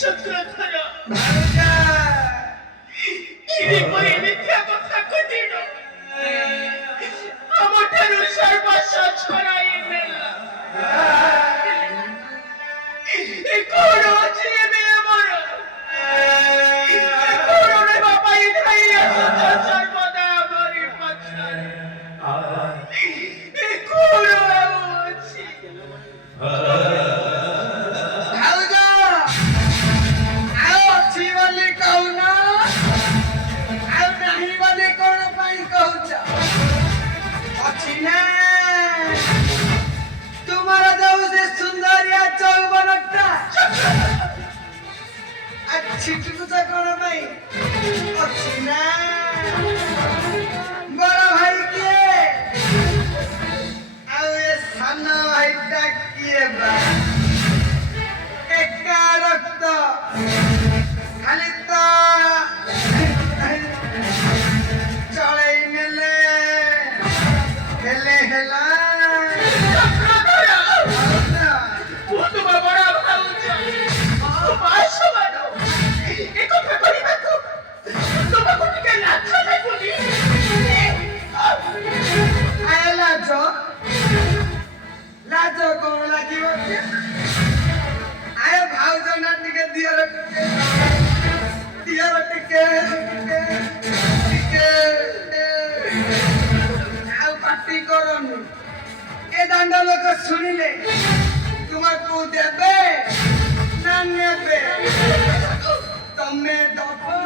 চক্রধর এরপরে মিথ্যা কথা কহিল আমাଠାରୁ সর্বস্ব ছড়াই নেলা কোন ଅଛି ଏବେ ଆମର କୋଣ ବାପା ଧାଇ ଆସୁଛ ସର୍ବଦା ଆମରି ପଛରେ କୋଣ ଆଉ ଅଛି तुम्हारा जो से सुंदरिया चौबनटा अच्छी टुकुचा कोन भाई अच्छी ना बड़ा भाई के आउ ये साना भाई डाकिए बा एका रक्त खाली तो चले नेले हेले हेला लाजो कौन लागिव आयो भाउज ना टिके दियर टिके आउ पार्टी करनु ए दांड लोक सुनिले तुमको देबे ना नेबे तमे दफा